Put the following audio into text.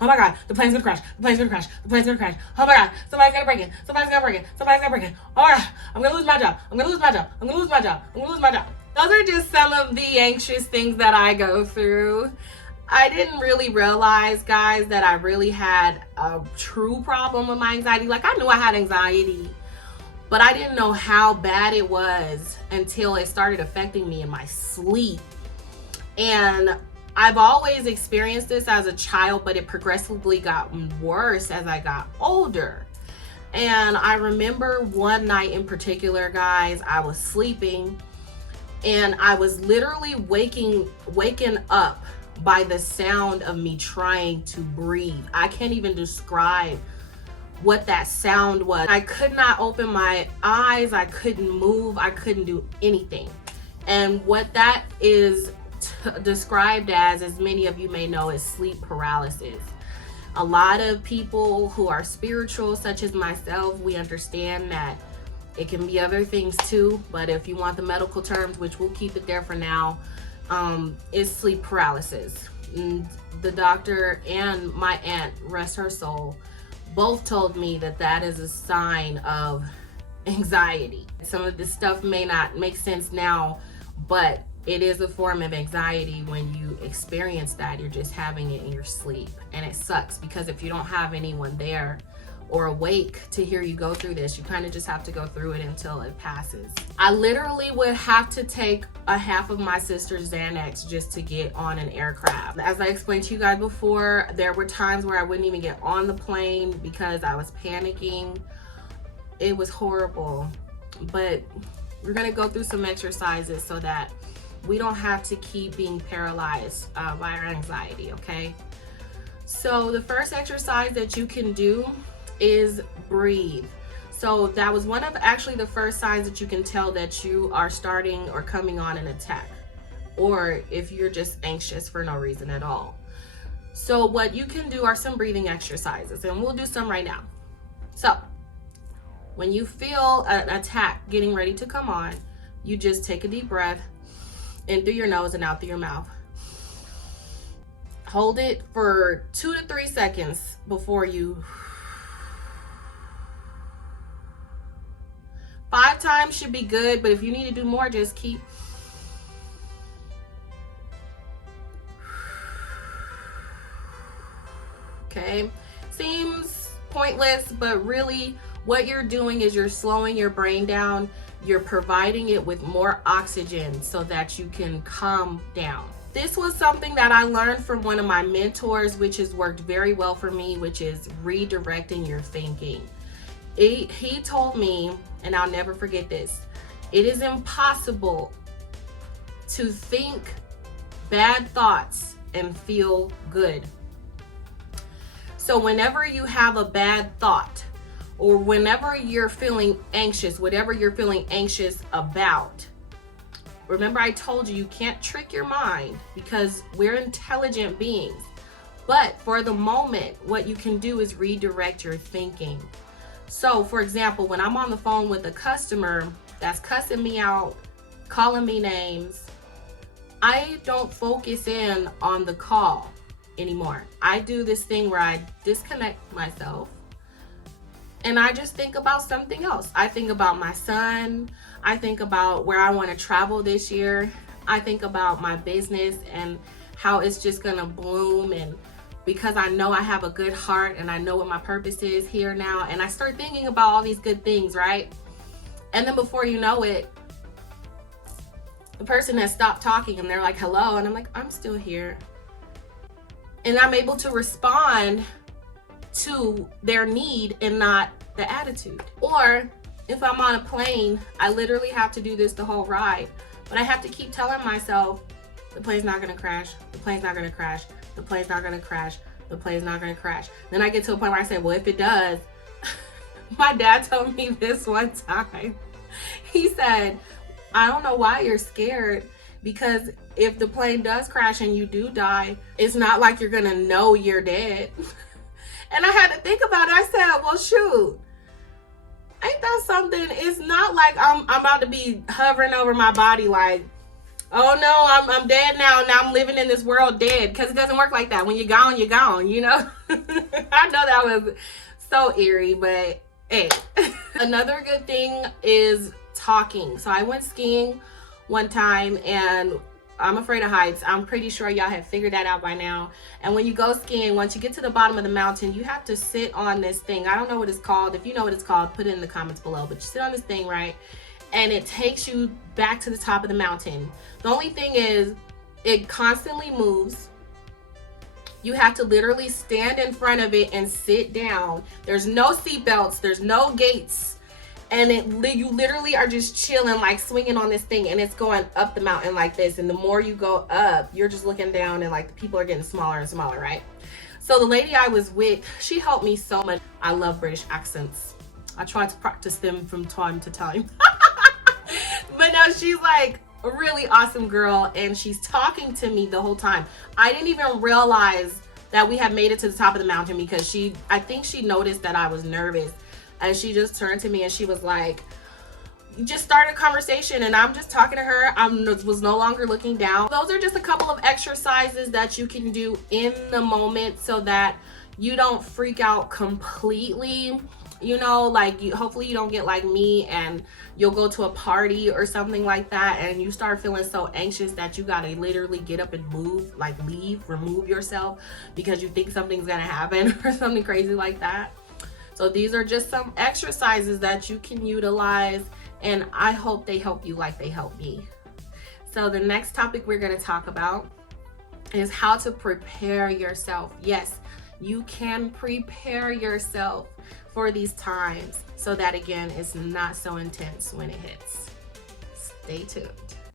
Oh my God, the plane's gonna crash. The plane's gonna crash. The plane's gonna crash. Oh my God, somebody's gonna break it. Somebody's gonna break it. Somebody's gonna break it. Oh my God, I'm gonna lose my job. I'm gonna lose my job. I'm gonna lose my job. I'm gonna lose my job. Those are just some of the anxious things that I go through. I didn't really realize, guys, that I really had a true problem with my anxiety. Like, I knew I had anxiety, but I didn't know how bad it was until it started affecting me in my sleep. And I've always experienced this as a child, but it progressively got worse as I got older. And I remember one night in particular, guys, I was sleeping and I was literally waking up by the sound of me trying to breathe. I can't even describe what that sound was. I could not open my eyes. I couldn't move. I couldn't do anything. And what that is described as many of you may know, is sleep paralysis. A lot of people who are spiritual, such as myself, we understand that it can be other things too, but if you want the medical terms, which we'll keep it there for now, is sleep paralysis. And the doctor and my aunt, rest her soul, both told me that that is a sign of anxiety. Some of this stuff may not make sense now, but it is a form of anxiety when you experience that. You're just having it in your sleep. And it sucks because if you don't have anyone there or awake to hear you go through this, you kind of just have to go through it until it passes. I literally would have to take a half of my sister's Xanax just to get on an aircraft. As I explained to you guys before, there were times where I wouldn't even get on the plane because I was panicking. It was horrible. But we're gonna go through some exercises so that we don't have to keep being paralyzed by our anxiety, okay? So the first exercise that you can do is breathe. So that was one of actually the first signs that you can tell that you are starting or coming on an attack, or if you're just anxious for no reason at all. So what you can do are some breathing exercises, and we'll do some right now. So when you feel an attack getting ready to come on, you just take a deep breath in through your nose and out through your mouth. Hold it for 2 to 3 seconds before you. 5 times should be good, but if you need to do more, just keep. Okay, seems pointless, but really what you're doing is you're slowing your brain down. You're providing it with more oxygen so that you can calm down. This was something that I learned from one of my mentors, which has worked very well for me, which is redirecting your thinking. He told me, and I'll never forget this, it is impossible to think bad thoughts and feel good. So whenever you have a bad thought, or whenever you're feeling anxious, whatever you're feeling anxious about, remember I told you, you can't trick your mind because we're intelligent beings. But for the moment, what you can do is redirect your thinking. So for example, when I'm on the phone with a customer that's cussing me out, calling me names, I don't focus in on the call anymore. I do this thing where I disconnect myself and I just think about something else. I think about my son. I think about where I want to travel this year. I think about my business and how it's just gonna bloom, and because I know I have a good heart and I know what my purpose is here now, and I start thinking about all these good things, right? And then before you know it, the person has stopped talking and they're like, hello, and I'm like, I'm still here. And I'm able to respond to their need and not the attitude. Or if I'm on a plane, I literally have to do this the whole ride, but I have to keep telling myself, the plane's not gonna crash, the plane's not gonna crash, the plane's not gonna crash, the plane's not gonna crash. Then I get to a point where I say, well, if it does, my dad told me this one time. He said, I don't know why you're scared, because if the plane does crash and you do die, it's not like you're gonna know you're dead. And I had to think about it. I said, well, shoot, ain't that something? It's not like I'm about to be hovering over my body like, oh no, I'm dead now. Now I'm living in this world dead. Because it doesn't work like that. When you're gone, you're gone, you know? I know that was so eerie, but hey. Another good thing is talking. So I went skiing one time, and I'm afraid of heights. I'm pretty sure y'all have figured that out by now. And when you go skiing, once you get to the bottom of the mountain, you have to sit on this thing. I don't know what it's called. If you know what it's called, put it in the comments below. But you sit on this thing, right? And it takes you back to the top of the mountain. The only thing is, it constantly moves. You have to literally stand in front of it and sit down. There's no seat belts. There's no gates. And you literally are just chilling, like swinging on this thing, and it's going up the mountain like this. And the more you go up, you're just looking down, and like the people are getting smaller and smaller, right? So the lady I was with, she helped me so much. I love British accents. I try to practice them from time to time. But no, she's like a really awesome girl, and she's talking to me the whole time. I didn't even realize that we had made it to the top of the mountain because I think she noticed that I was nervous, and she just turned to me and she was like, you just started a conversation, and I'm just talking to her. I was no longer looking down. Those are just a couple of exercises that you can do in the moment so that you don't freak out completely. You know, like hopefully you don't get like me and you'll go to a party or something like that and you start feeling so anxious that you gotta literally get up and move, like remove yourself because you think something's gonna happen or something crazy like that. So these are just some exercises that you can utilize, and I hope they help you like they help me. So the next topic we're gonna talk about is how to prepare yourself. Yes, you can prepare yourself for these times so that again it's not so intense when it hits. Stay tuned.